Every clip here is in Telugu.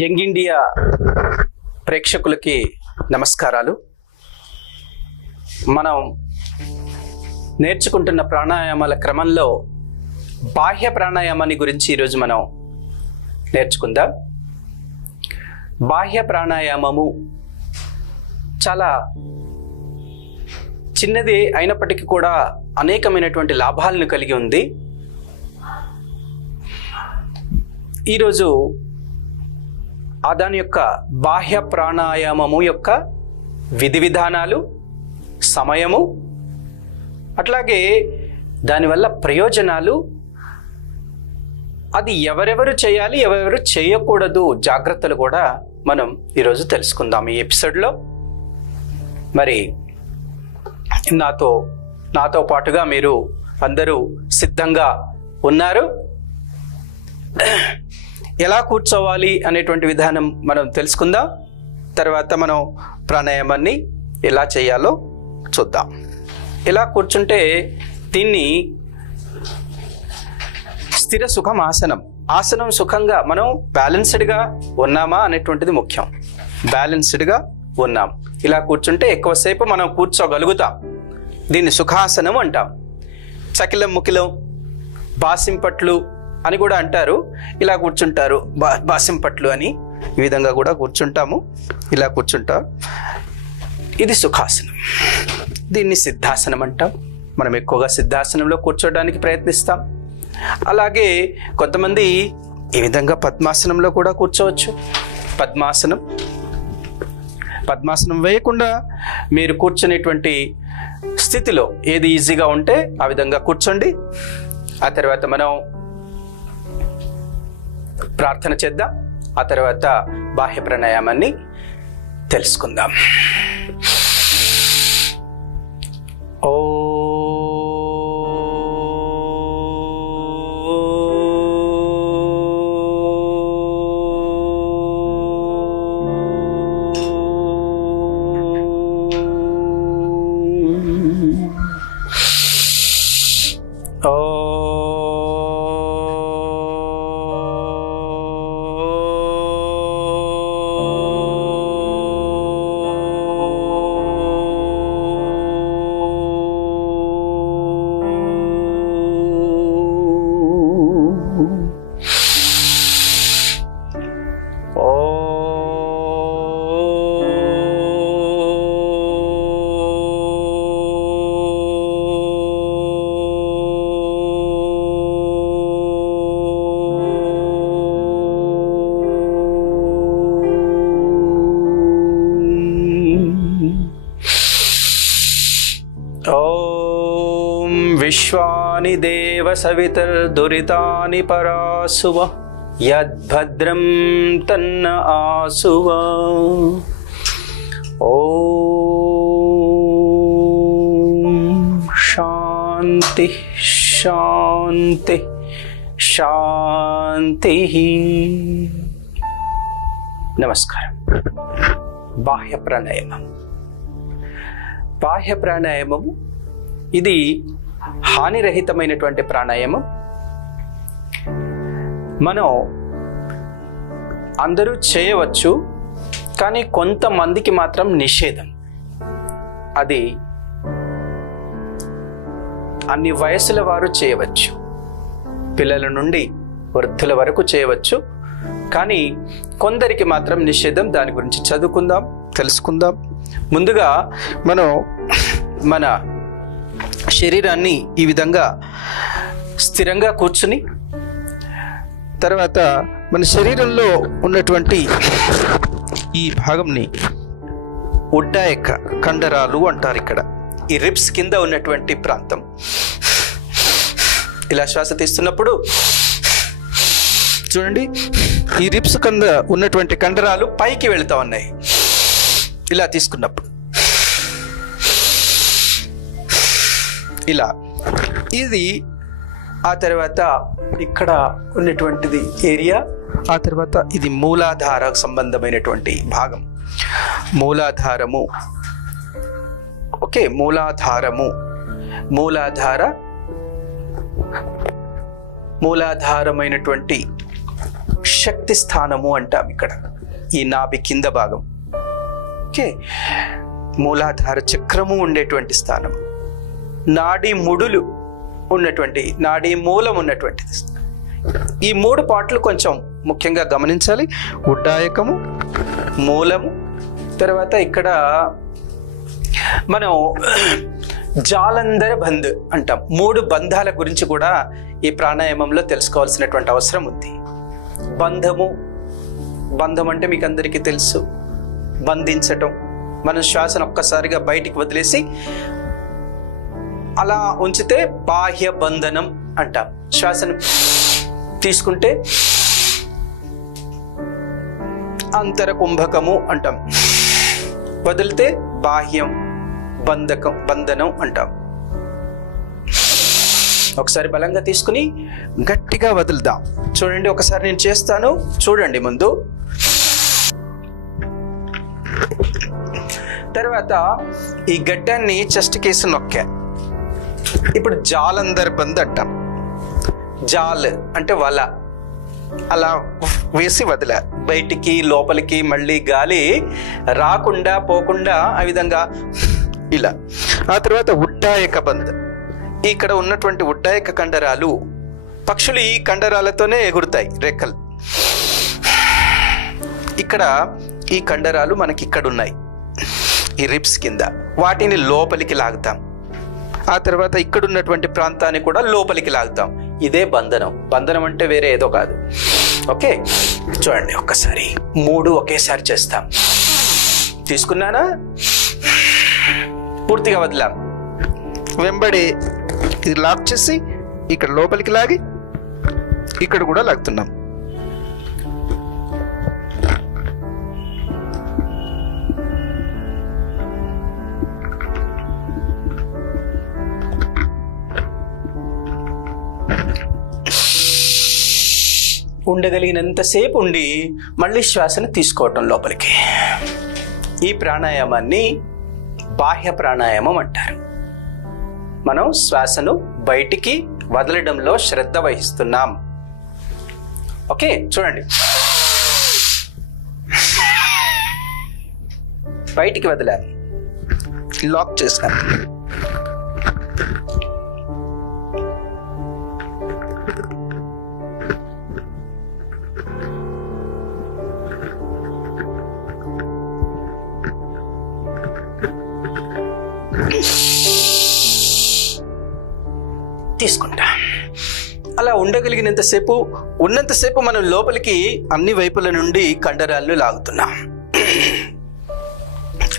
యంగ్ ఇండియా ప్రేక్షకులకి నమస్కారాలు. మనం నేర్చుకుంటున్న ప్రాణాయామాల క్రమంలో బాహ్య ప్రాణాయామాన్ని గురించి ఈరోజు మనం నేర్చుకుందాం. బాహ్య ప్రాణాయామము చాలా చిన్నది అయినప్పటికీ కూడా అనేకమైనటువంటి లాభాలను కలిగి ఉంది. ఈరోజు దాని యొక్క బాహ్య ప్రాణాయామము యొక్క విధి విధానాలు, సమయము, అట్లాగే దానివల్ల ప్రయోజనాలు, అది ఎవరెవరు చేయాలి, ఎవరెవరు చేయకూడదు, జాగ్రత్తలు కూడా మనం ఈరోజు తెలుసుకుందాం ఈ ఎపిసోడ్లో. మరి నాతో పాటుగా మీరు అందరూ సిద్ధంగా ఉన్నారు. ఎలా కూర్చోవాలి అనేటువంటి విధానం మనం తెలుసుకుందాం. తర్వాత మనం ప్రాణాయామాన్ని ఎలా చేయాలో చూద్దాం. ఎలా కూర్చుంటే దీన్ని స్థిర సుఖం ఆసనం సుఖంగా మనం బ్యాలెన్స్డ్గా ఉన్నామా అనేటువంటిది ముఖ్యం. బ్యాలెన్స్డ్గా ఉన్నాం. ఇలా కూర్చుంటే ఎక్కువసేపు మనం కూర్చోగలుగుతాం. దీన్ని సుఖాసనం అంటాం. చకిలం ముకిలం, బాసింపట్లు అని కూడా అంటారు. ఇలా కూర్చుంటారు బాసింపట్లు అని, ఈ విధంగా కూడా కూర్చుంటాము. ఇలా కూర్చుంటాం. ఇది సుఖాసనం. దీన్ని సిద్ధాసనం అంటాం. మనం ఎక్కువగా సిద్ధాసనంలో కూర్చోడానికి ప్రయత్నిస్తాం. అలాగే కొంతమంది ఈ విధంగా పద్మాసనంలో కూడా కూర్చోవచ్చు. పద్మాసనం వేయకుండా మీరు కూర్చునేటువంటి స్థితిలో ఏది ఈజీగా ఉంటే ఆ విధంగా కూర్చోండి. ఆ తర్వాత మనం ప్రార్థన చేద్దాం. ఆ తర్వాత బాహ్య ప్రాణాయామాన్ని తెలుసుకుందాం. విశ్వాని దేవ సవితర్దురితాని పరాసువ యద్భద్రం తన్న ఆసువ. ఓం శాంతి శాంతి శాంతి. నమస్కారం. బాహ్య ప్రాణాయామము ఇది హానిరహితమైనటువంటి ప్రాణాయామం. మనం అందరూ చేయవచ్చు, కానీ కొంతమందికి మాత్రం నిషేధం. అది అన్ని వయసుల వారు చేయవచ్చు, పిల్లల నుండి వృద్ధుల వరకు చేయవచ్చు, కానీ కొందరికి మాత్రం నిషేధం. దాని గురించి చదువుకుందాం, తెలుసుకుందాం. ముందుగా మనం మన శరీరాన్ని ఈ విధంగా స్థిరంగా కూర్చుని, తర్వాత మన శరీరంలో ఉన్నటువంటి ఈ భాగంని ఉడ్డాయక కండరాలు అంటారు. ఇక్కడ ఈ రిబ్స్ కింద ఉన్నటువంటి ప్రాంతం. ఇలా శ్వాస తీస్తున్నప్పుడు చూడండి, ఈ రిబ్స్ కింద ఉన్నటువంటి కండరాలు పైకి వెళుతూ ఉన్నాయి. ఇలా తీసుకున్నప్పుడు ఇలా ఇది. ఆ తర్వాత ఇక్కడ ఉన్నటువంటిది ఏరియా. ఆ తర్వాత ఇది మూలాధార సంబంధమైనటువంటి భాగం. మూలాధారము. ఓకే, మూలాధారమైనటువంటి శక్తి స్థానము అంటాం ఇక్కడ, ఈ నాభి కింద భాగం. ఓకే, మూలాధార చక్రము ఉండేటువంటి స్థానం, నాడీ ముడులు ఉన్నటువంటి, నాడీ మూలం ఉన్నటువంటిది. ఈ 3 పార్ట్లు కొంచెం ముఖ్యంగా గమనించాలి. ఉడ్డాయకము, మూలము, తర్వాత ఇక్కడ మనం జాలంధర బంధ్ అంటాం. 3 బంధాల గురించి కూడా ఈ ప్రాణాయామంలో తెలుసుకోవాల్సినటువంటి అవసరం ఉంది. బంధం అంటే మీకు అందరికీ తెలుసు, బంధించటం. మనం శ్వాసను ఒక్కసారిగా బయటికి వదిలేసి అలా ఉంచితే బాహ్య బంధనం అంటాం. శ్వాసను తీసుకుంటే అంతర కుంభకము అంటాం, వదిలితే బాహ్యం బంధనం అంటాం. ఒకసారి బలంగా తీసుకుని గట్టిగా వదులుదాం. చూడండి, ఒకసారి నేను చేస్తాను, చూడండి ముందు. తర్వాత ఈ గడ్డాన్ని చెస్ట్ కేసు నొక్కా. ఇప్పుడు జాలంధర్ బంద్ అంటాం. జాల్ అంటే వల, అలా వేసి వదిలా బయటికి లోపలికి, మళ్ళీ గాలి రాకుండా పోకుండా ఆ విధంగా ఇలా. ఆ తర్వాత ఉడ్డాయక బంద్. ఇక్కడ ఉన్నటువంటి ఉడ్డాయక కండరాలు, పక్షులు ఈ కండరాలతోనే ఎగురుతాయి, రెక్కలు. ఇక్కడ ఈ కండరాలు మనకి ఇక్కడ ఉన్నాయి, ఈ రిబ్స్ కింద. వాటిని లోపలికి లాగుతాం. ఆ తర్వాత ఇక్కడ ఉన్నటువంటి ప్రాంతాన్ని కూడా లోపలికి లాగుతాం. ఇదే బంధనం అంటే వేరే ఏదో కాదు. ఓకే, చూడండి ఒక్కసారి 3 ఒకేసారి చేస్తాం. తీసుకున్నానా, పూర్తిగా వదిలాం. వెంబడి ఇది లాక్ చేసి ఇక్కడ లోపలికి లాగి ఇక్కడ కూడా లాగుతున్నాం. ఉండగలిగినంతసేపు ఉండి మళ్ళీ శ్వాసను తీసుకోవటం లోపలికి. ఈ ప్రాణాయామాన్ని బాహ్య ప్రాణాయామం అంటారు. మనం శ్వాసను బయటికి వదలడంలో శ్రద్ధ వహిస్తున్నాం. ఓకే, చూడండి, బయటికి వదిలాను, లాక్ చేశాను. తీసుకుంటా. అలా ఉండగలిగినంతసేపు, ఉన్నంతసేపు మనం లోపలికి అన్ని వైపుల నుండి కండరాలను లాగుతున్నాం.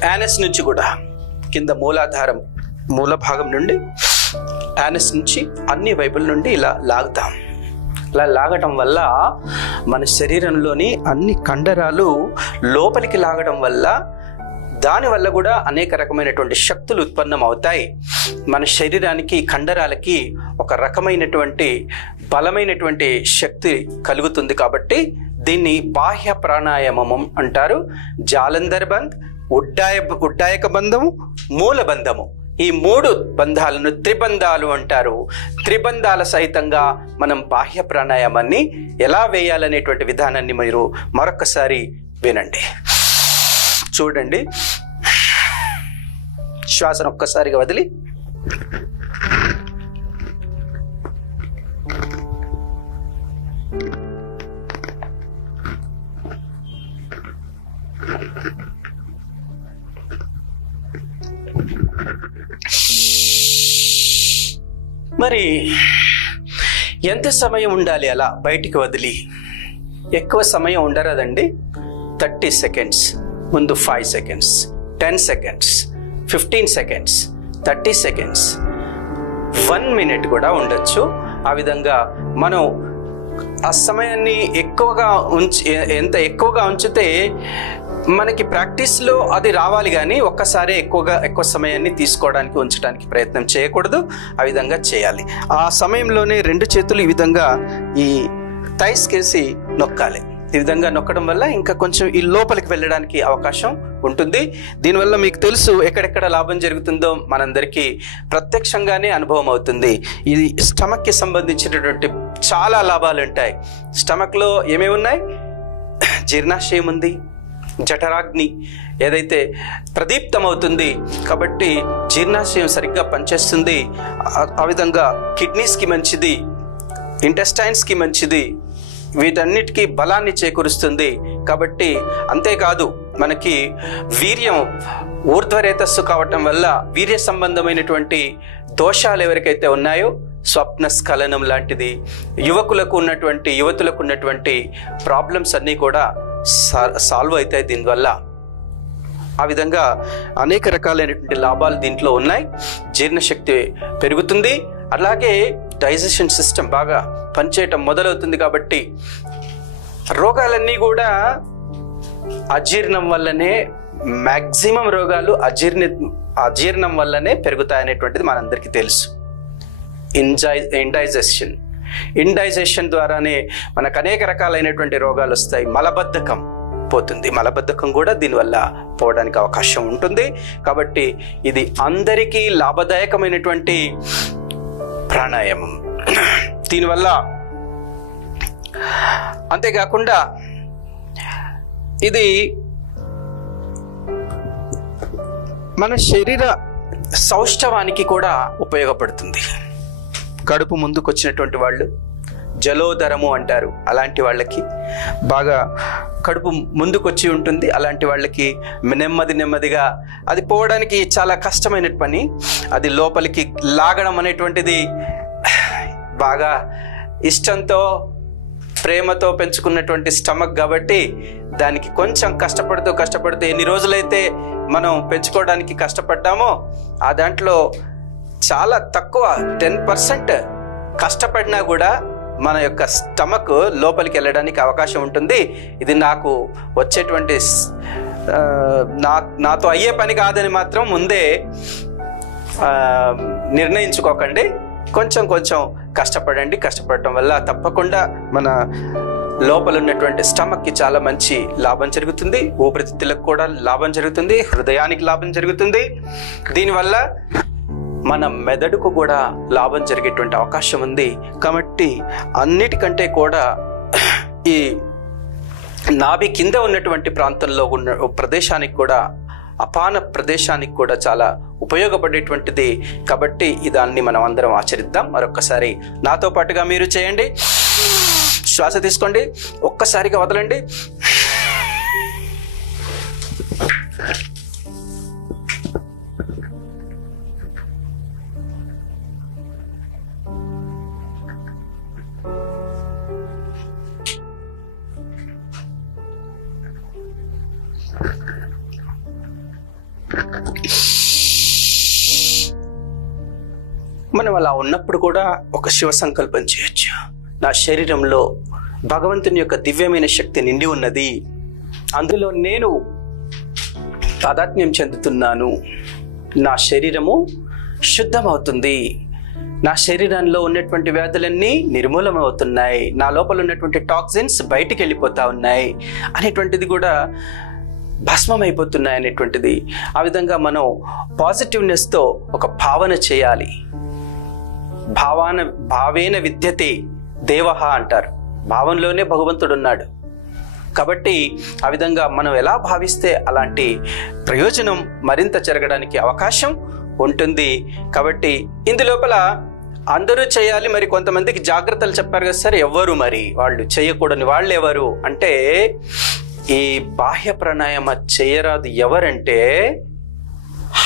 యానస్ నుంచి కూడా కింద మూలాధారం, మూల భాగం నుండి యానస్ నుంచి అన్ని వైపుల నుండి ఇలా లాగుతాం. ఇలా లాగటం వల్ల మన శరీరంలోని అన్ని కండరాలు లోపలికి లాగడం వల్ల, దానివల్ల కూడా అనేక రకమైనటువంటి శక్తులు ఉత్పన్నం అవుతాయి. మన శరీరానికి, కండరాలకి ఒక రకమైనటువంటి బలమైనటువంటి శక్తి కలుగుతుంది. కాబట్టి దీన్ని బాహ్య ప్రాణాయామం అంటారు. జాలంధర్ బంధ్, ఉడ్డాయక బంధము, మూల బంధము, ఈ 3 బంధాలను త్రిబంధాలు అంటారు. త్రిబంధాల సహితంగా మనం బాహ్య ప్రాణాయామాన్ని ఎలా వేయాలనేటువంటి విధానాన్ని మీరు మరొకసారి వినండి, చూడండి. శ్వాసను ఒక్కసారిగా వదిలి మరి ఎంత సమయం ఉండాలి అలా బయటికి వదిలి? ఎక్కువ సమయం ఉండరాదండి. 30 సెకండ్స్, ముందు 5 seconds, 10 seconds, 15 seconds, 30 seconds, 1 minute కూడా ఉండొచ్చు. ఆ విధంగా మనం ఆ సమయాన్ని ఎంత ఎక్కువగా ఉంచితే మనకి ప్రాక్టీస్లో అది రావాలి, కానీ ఒక్కసారి ఎక్కువ సమయాన్ని తీసుకోవడానికి, ఉంచడానికి ప్రయత్నం చేయకూడదు. ఆ విధంగా చేయాలి. ఆ సమయంలోనే 2 చేతులు ఈ విధంగా ఈ థైస్ కేసి నొక్కాలి. ఈ విధంగా నొక్కడం వల్ల ఇంకా కొంచెం ఈ లోపలికి వెళ్ళడానికి అవకాశం ఉంటుంది. దీనివల్ల మీకు తెలుసు ఎక్కడెక్కడ లాభం జరుగుతుందో మనందరికీ ప్రత్యక్షంగానే అనుభవం అవుతుంది. ఇది స్టమక్కి సంబంధించినటువంటి చాలా లాభాలు ఉంటాయి. స్టమక్లో ఏమేమి ఉన్నాయి? జీర్ణాశయం ఉంది, జఠరాగ్ని ఏదైతే ప్రదీప్తమవుతుంది కాబట్టి జీర్ణాశయం సరిగ్గా పనిచేస్తుంది. ఆ విధంగా కిడ్నీస్కి మంచిది, ఇంటెస్టైన్స్కి మంచిది, వీటన్నిటికీ బలాన్ని చేకూరుస్తుంది. కాబట్టి అంతేకాదు మనకి వీర్యం ఊర్ధ్వరేతస్సు కావటం వల్ల వీర్య సంబంధమైనటువంటి దోషాలు ఎవరికైతే ఉన్నాయో, స్వప్న స్ఖలనం లాంటిది, యువతులకు ఉన్నటువంటి ప్రాబ్లమ్స్ అన్నీ కూడా సాల్వ్ అవుతాయి దీనివల్ల. ఆ విధంగా అనేక రకాలైనటువంటి లాభాలు దీంట్లో ఉన్నాయి. జీర్ణశక్తి పెరుగుతుంది, అలాగే డైజెషన్ సిస్టమ్ బాగా పనిచేయటం మొదలవుతుంది. కాబట్టి రోగాలన్నీ కూడా అజీర్ణం వల్లనే, మ్యాక్సిమం రోగాలు అజీర్ణం వల్లనే పెరుగుతాయనేటువంటిది మనందరికీ తెలుసు. ఇండైజెషన్ ద్వారానే మనకు అనేక రకాలైనటువంటి రోగాలు వస్తాయి. మలబద్ధకం పోతుంది, మలబద్ధకం కూడా దీనివల్ల పోవడానికి అవకాశం ఉంటుంది. కాబట్టి ఇది అందరికీ లాభదాయకమైనటువంటి ప్రాణాయామం. దీనివల్ల అంతేకాకుండా ఇది మన శరీర సౌష్ఠవానికి కూడా ఉపయోగపడుతుంది. కడుపు ముందుకు వచ్చినటువంటి వాళ్ళు, జలోదరము అంటారు, అలాంటి వాళ్ళకి బాగా కడుపు ముందుకు వచ్చి ఉంటుంది. అలాంటి వాళ్ళకి నెమ్మదిగా అది పోవడానికి చాలా కష్టమైన పని. అది లోపలికి లాగడం అనేటువంటిది బాగా ఇష్టంతో ప్రేమతో పెంచుకున్నటువంటి స్టమక్ కాబట్టి దానికి కొంచెం కష్టపడుతూ ఎన్ని రోజులైతే మనం పెంచుకోవడానికి కష్టపడ్డామో ఆ దాంట్లో చాలా తక్కువ 10% కష్టపడినా కూడా మన యొక్క స్టమక్ లోపలికి వెళ్ళడానికి అవకాశం ఉంటుంది. ఇది నాకు వచ్చేటువంటి నాతో అయ్యే పని కాదని మాత్రం ముందే నిర్ణయించుకోకండి. కొంచెం కష్టపడండి. కష్టపడటం వల్ల తప్పకుండా మన లోపల ఉన్నటువంటి స్టమక్కి చాలా మంచి లాభం జరుగుతుంది. ఊపిరితిత్తులకు కూడా లాభం జరుగుతుంది, హృదయానికి లాభం జరుగుతుంది. దీనివల్ల మన మెదడుకు కూడా లాభం జరిగేటువంటి అవకాశం ఉంది. కాబట్టి అన్నిటికంటే కూడా ఈ నాభి కింద ఉన్నటువంటి ప్రాంతంలో ఉన్న ప్రదేశానికి కూడా, అపాన ప్రదేశానికి కూడా చాలా ఉపయోగపడేటువంటిది. కాబట్టి దాన్ని మనం అందరం ఆచరిద్దాం. మరొక్కసారి నాతో పాటుగా మీరు చేయండి. శ్వాస తీసుకోండి, ఒక్కసారిగా వదలండి. మనం అలా ఉన్నప్పుడు కూడా ఒక శివ సంకల్పం చేయొచ్చు. నా శరీరంలో భగవంతుని యొక్క దివ్యమైన శక్తి నిండి ఉన్నది, అందులో నేను తాదాత్మ్యం చెందుతున్నాను. నా శరీరము శుద్ధమవుతుంది, నా శరీరంలో ఉన్నటువంటి వ్యాధులన్నీ నిర్మూలమవుతున్నాయి, నా లోపల ఉన్నటువంటి టాక్సిన్స్ బయటికి వెళ్ళిపోతా ఉన్నాయి అనేటువంటిది కూడా భస్మం అయిపోతున్నాయి అనేటువంటిది. ఆ విధంగా మనం పాజిటివ్నెస్తో ఒక భావన చేయాలి. భావేన విద్యతే దేవః అంటారు. భావంలోనే భగవంతుడు ఉన్నాడు. కాబట్టి ఆ విధంగా మనం ఎలా భావిస్తే అలాంటి ప్రయోజనం మరింత జరగడానికి అవకాశం ఉంటుంది. కాబట్టి ఇందులోపల అందరూ చేయాలి. మరి కొంతమందికి జాగ్రత్తలు చెప్పారు కదా సార్, ఎవరు మరి వాళ్ళు చేయకూడని వాళ్ళు ఎవరు అంటే, ఈ బాహ్య ప్రాణాయామ చేయరాదు ఎవరంటే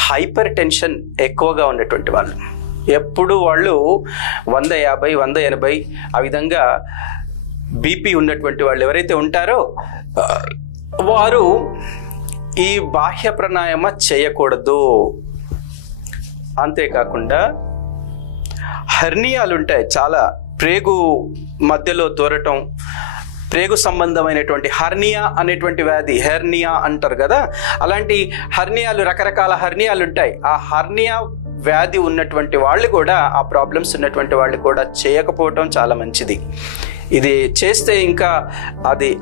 హైపర్ టెన్షన్ ఎక్కువగా ఉన్నటువంటి వాళ్ళు. ఎప్పుడు వాళ్ళు 150, 180 ఆ విధంగా బీపీ ఉన్నటువంటి వాళ్ళు ఎవరైతే ఉంటారో వారు ఈ బాహ్య ప్రాణాయామ చేయకూడదు. అంతేకాకుండా హెర్నియాలు ఉంటాయి చాలా, ప్రేగు మధ్యలో దూరటం, ప్రేగు సంబంధమైనటువంటి హర్నియా అనేటువంటి వ్యాధి, హెర్నియా అంటారు కదా, అలాంటి హర్నియాలు, రకరకాల హర్నియాలు ఉంటాయి. ఆ హర్నియా వ్యాధి ఉన్నటువంటి వాళ్ళు కూడా, ఆ ప్రాబ్లమ్స్ ఉన్నటువంటి వాళ్ళు కూడా చేయకపోవటం చాలా మంచిది. ఇది చేస్తే ఇంకా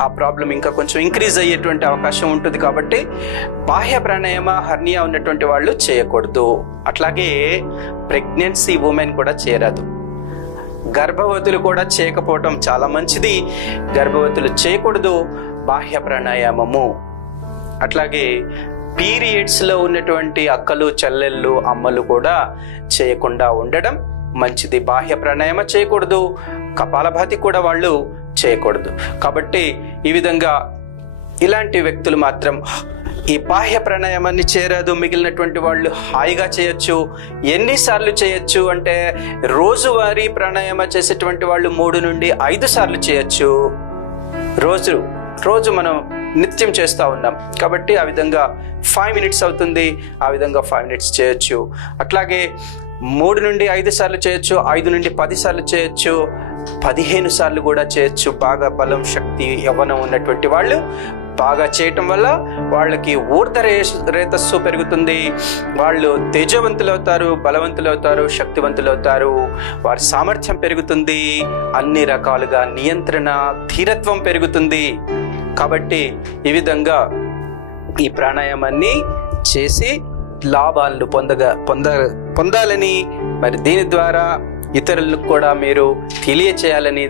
ఆ ప్రాబ్లం ఇంకా కొంచెం ఇంక్రీజ్ అయ్యేటువంటి అవకాశం ఉంటుంది. కాబట్టి బాహ్య ప్రాణాయామ హర్నియా ఉన్నటువంటి వాళ్ళు చేయకూడదు. అట్లాగే ప్రెగ్నెన్సీ ఉమెన్ కూడా చేయరాదు. గర్భవతులు కూడా చేయకపోవటం చాలా మంచిది. గర్భవతులు చేయకూడదు బాహ్య ప్రాణాయామము. అట్లాగే పీరియడ్స్లో ఉన్నటువంటి అక్కలు, చెల్లెళ్ళు, అమ్మలు కూడా చేయకుండా ఉండడం మంచిది. బాహ్య ప్రాణాయామం చేయకూడదు, కపాలభాతి కూడా వాళ్ళు చేయకూడదు. కాబట్టి ఈ విధంగా ఇలాంటి వ్యక్తులు మాత్రం ఈ బాహ్య ప్రాణాయామాన్ని చేయరాదు. మిగిలినటువంటి వాళ్ళు హాయిగా చేయొచ్చు. ఎన్నిసార్లు చేయొచ్చు అంటే రోజువారీ ప్రాణాయామం చేసేటువంటి వాళ్ళు 3 నుండి 5 సార్లు చేయొచ్చు. రోజు మనం నిత్యం చేస్తూ ఉన్నాం కాబట్టి ఆ విధంగా 5 minutes అవుతుంది. ఆ విధంగా 5 minutes చేయొచ్చు. అట్లాగే 3 నుండి 5 సార్లు చేయొచ్చు, 5 నుండి 10 సార్లు చేయొచ్చు, 15 సార్లు కూడా చేయొచ్చు. బాగా బలం, శక్తి, యవ్వనం ఉన్నటువంటి వాళ్ళు బాగా చేయటం వల్ల వాళ్ళకి ఊర్ధ రేతస్సు పెరుగుతుంది. వాళ్ళు తేజవంతులు అవుతారు, బలవంతులు అవుతారు, శక్తివంతులు అవుతారు. వారి సామర్థ్యం పెరుగుతుంది. అన్ని రకాలుగా నియంత్రణ, ధీరత్వం పెరుగుతుంది. కాబట్టి ఈ విధంగా ఈ ప్రాణాయామాన్ని చేసి లాభాలను పొందాలని, మరి దీని ద్వారా ఇతరులకు కూడా మీరు తెలియచేయాలని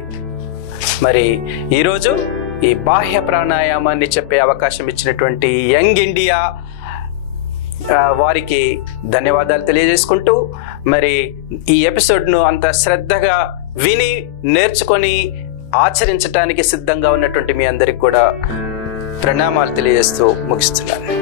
మరి ఈరోజు ఈ బాహ్య ప్రాణాయామాన్ని చెప్పే అవకాశం ఇచ్చినటువంటి యంగ్ ఇండియా వారికి ధన్యవాదాలు తెలియజేసుకుంటూ, మరి ఈ ఎపిసోడ్ను అంత శ్రద్ధగా విని నేర్చుకొని ఆచరించడానికి సిద్ధంగా ఉన్నటువంటి మీ అందరికి కూడా ప్రణామాలు తెలియజేస్తూ ముగిస్తున్నాను.